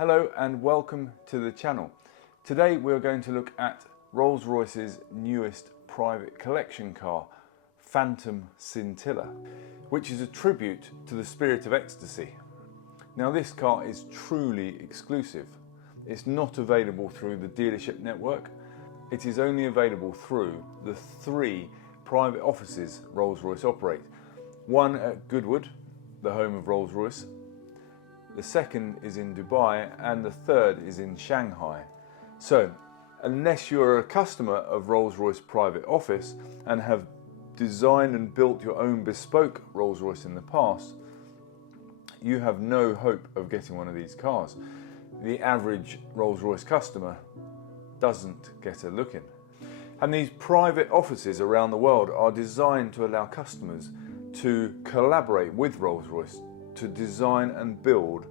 Hello and welcome to the channel. Today we're going to look at Rolls Royce's newest private collection car, Phantom Scintilla, which is a tribute to the Spirit of Ecstasy. Now this car is truly exclusive. It's not available through the dealership network. It is only available through the 3 private offices Rolls Royce operate. One at Goodwood, the home of Rolls Royce. The second is in Dubai and the third is in Shanghai. So, unless you're a customer of Rolls Royce private office and have designed and built your own bespoke Rolls Royce in the past, you have no hope of getting one of these cars. The average Rolls Royce customer doesn't get a look in. And these private offices around the world are designed to allow customers to collaborate with Rolls Royce to design and build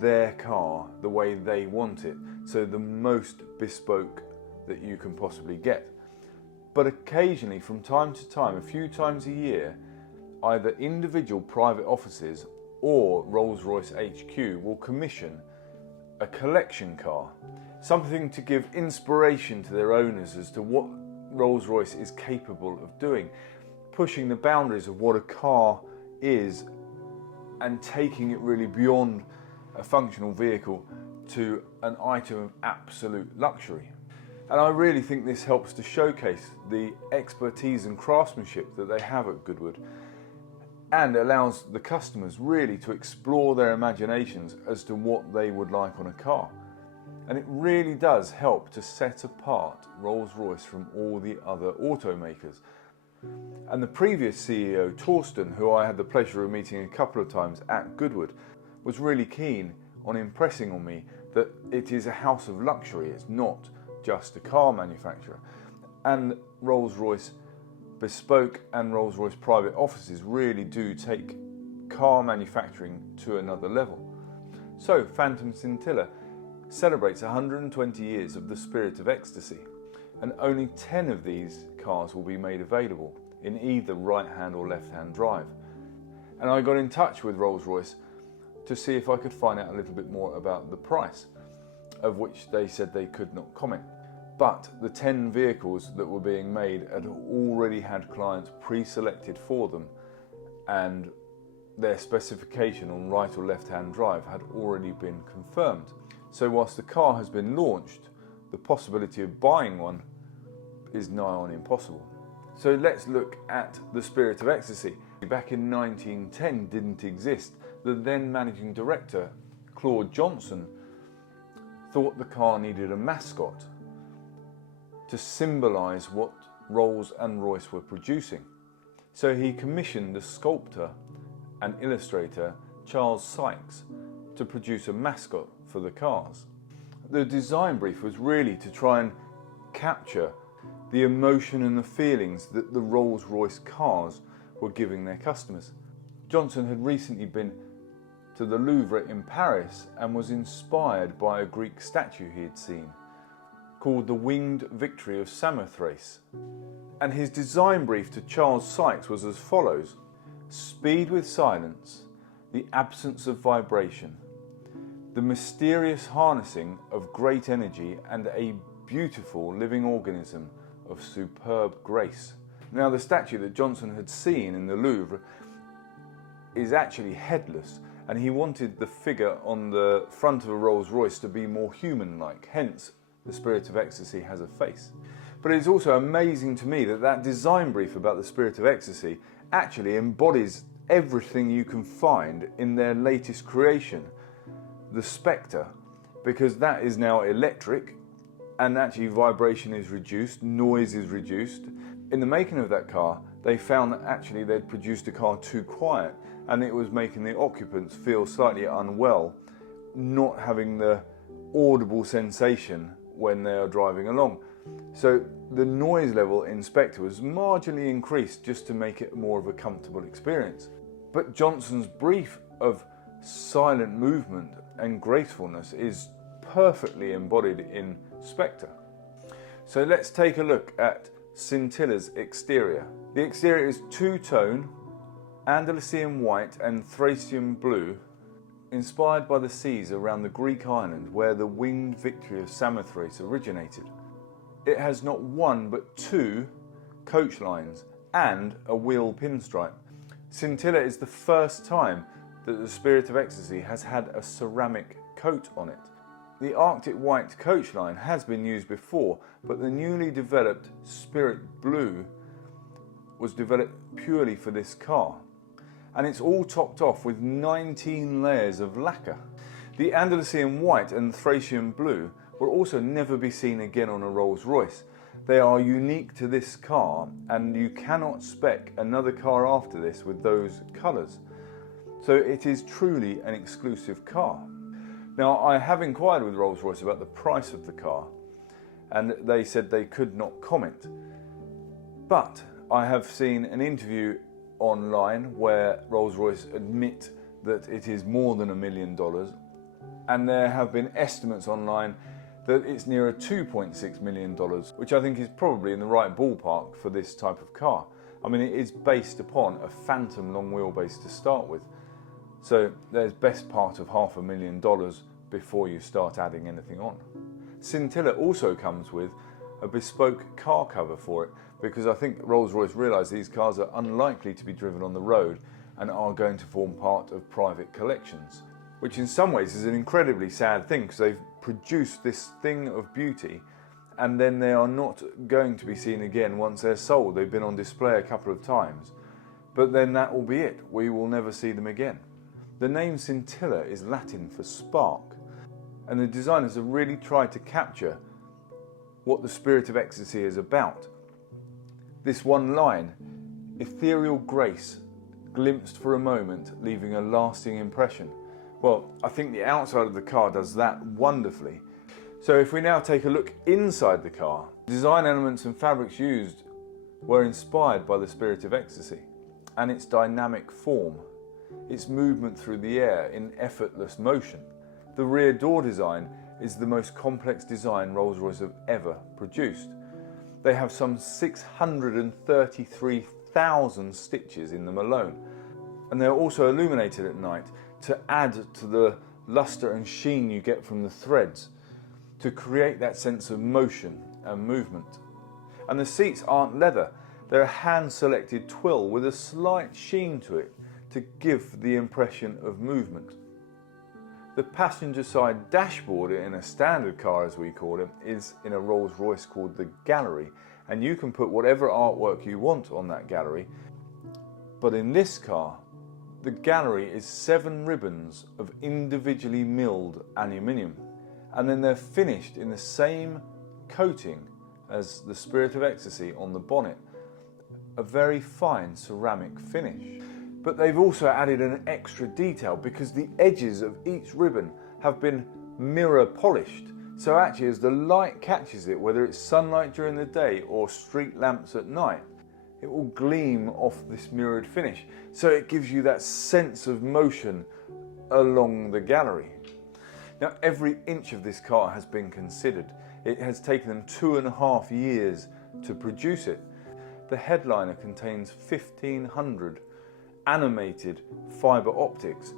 their car the way they want it, so the most bespoke that you can possibly get. But occasionally, from time to time, a few times a year, either individual private offices or Rolls Royce HQ will commission a collection car, something to give inspiration to their owners as to what Rolls Royce is capable of doing, pushing the boundaries of what a car is and taking it really beyond a functional vehicle to an item of absolute luxury. And I really think this helps to showcase the expertise and craftsmanship that they have at Goodwood, and allows the customers really to explore their imaginations as to what they would like on a car. And it really does help to set apart Rolls Royce from all the other automakers. And the previous CEO, Torsten, who I had the pleasure of meeting a couple of times at Goodwood, was really keen on impressing on me that it is a house of luxury, it's not just a car manufacturer. And Rolls Royce Bespoke and Rolls Royce private offices really do take car manufacturing to another level. So Phantom Scintilla celebrates 120 years of the Spirit of Ecstasy, and only 10 of these cars will be made available in either right-hand or left-hand drive. And I got in touch with Rolls Royce to see if I could find out a little bit more about the price, of which they said they could not comment. But the 10 vehicles that were being made had already had clients pre-selected for them, and their specification on right or left-hand drive had already been confirmed. So whilst the car has been launched, the possibility of buying one is nigh on impossible. So let's look at the Spirit of Ecstasy. Back in 1910 didn't exist. The then managing director, Claude Johnson, thought the car needed a mascot to symbolise what Rolls and Royce were producing. So he commissioned the sculptor and illustrator Charles Sykes to produce a mascot for the cars. The design brief was really to try and capture the emotion and the feelings that the Rolls Royce cars were giving their customers. Johnson had recently been to the Louvre in Paris and was inspired by a Greek statue he had seen, called the Winged Victory of Samothrace. And his design brief to Charles Sykes was as follows: speed with silence, the absence of vibration, the mysterious harnessing of great energy, and a beautiful living organism of superb grace. Now the statue that Johnson had seen in the Louvre is actually headless, and he wanted the figure on the front of a Rolls Royce to be more human-like, hence the Spirit of Ecstasy has a face. But it's also amazing to me that that design brief about the Spirit of Ecstasy actually embodies everything you can find in their latest creation, the Spectre, because that is now electric, and actually vibration is reduced, noise is reduced. In the making of that car, they found that actually they'd produced a car too quiet, and it was making the occupants feel slightly unwell, not having the audible sensation when they are driving along. So the noise level in Spectre was marginally increased just to make it more of a comfortable experience. But Johnson's brief of silent movement and gracefulness is perfectly embodied in Spectre. So let's take a look at Scintilla's exterior. The exterior is two-tone, Andalusian white and Thracian blue, inspired by the seas around the Greek island where the winged victory of Samothrace originated. It has not one but two coach lines and a wheel pinstripe. Scintilla is the first time that the Spirit of Ecstasy has had a ceramic coat on it. The Arctic White coach line has been used before, but the newly developed Spirit Blue was developed purely for this car. And it's all topped off with 19 layers of lacquer. The Andalusian White and Thracian Blue will also never be seen again on a Rolls Royce. They are unique to this car, and you cannot spec another car after this with those colours. So it is truly an exclusive car. Now, I have inquired with Rolls Royce about the price of the car, and they said they could not comment. But I have seen an interview online where Rolls Royce admit that it is more than $1 million, and there have been estimates online that it's nearer $2.6 million, which I think is probably in the right ballpark for this type of car. I mean, it is based upon a Phantom long wheelbase to start with, so there's best part of $500,000 before you start adding anything on. Scintilla also comes with a bespoke car cover for it, because I think Rolls-Royce realised these cars are unlikely to be driven on the road and are going to form part of private collections, which in some ways is an incredibly sad thing, because they've produced this thing of beauty and then they are not going to be seen again once they're sold. They've been on display a couple of times, but then that will be it. We will never see them again. The name Scintilla is Latin for spark, and the designers have really tried to capture what the Spirit of Ecstasy is about. This one line, ethereal grace, glimpsed for a moment, leaving a lasting impression. Well, I think the outside of the car does that wonderfully. So if we now take a look inside the car, design elements and fabrics used were inspired by the Spirit of Ecstasy and its dynamic form, its movement through the air in effortless motion. The rear door design is the most complex design Rolls-Royce have ever produced. They have some 633,000 stitches in them alone, and they're also illuminated at night to add to the luster and sheen you get from the threads, to create that sense of motion and movement. And the seats aren't leather, they're a hand-selected twill with a slight sheen to it to give the impression of movement. The passenger side dashboard in a standard car, as we call it, is in a Rolls Royce called the gallery, and you can put whatever artwork you want on that gallery. But in this car, the gallery is 7 ribbons of individually milled aluminium, and then they're finished in the same coating as the Spirit of Ecstasy on the bonnet, a very fine ceramic finish. But they've also added an extra detail because the edges of each ribbon have been mirror polished. So actually, as the light catches it, whether it's sunlight during the day or street lamps at night, it will gleam off this mirrored finish. So it gives you that sense of motion along the gallery. Now, every inch of this car has been considered. It has taken them 2.5 years to produce it. The headliner contains 1,500 animated fibre optics,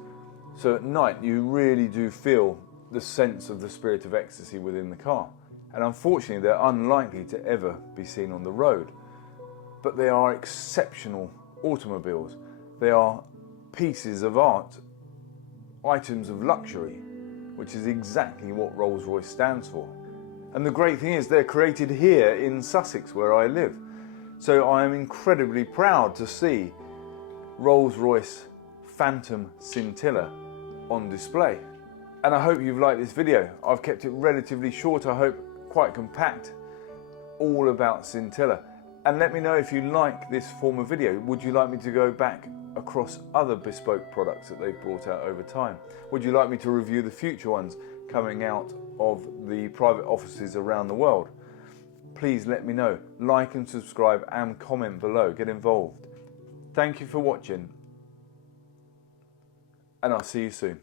so at night you really do feel the sense of the Spirit of Ecstasy within the car, and unfortunately they're unlikely to ever be seen on the road, but they are exceptional automobiles. They are pieces of art, items of luxury, which is exactly what Rolls Royce stands for. And the great thing is they're created here in Sussex, where I live, so I am incredibly proud to see Rolls Royce Phantom Scintilla on display. And I hope you've liked this video. I've kept it relatively short, I hope quite compact, all about Scintilla. And let me know if you like this form of video. Would you like me to go back across other bespoke products that they've brought out over time? Would you like me to review the future ones coming out of the private offices around the world? Please let me know. Like and subscribe and comment below. Get involved. Thank you for watching, and I'll see you soon.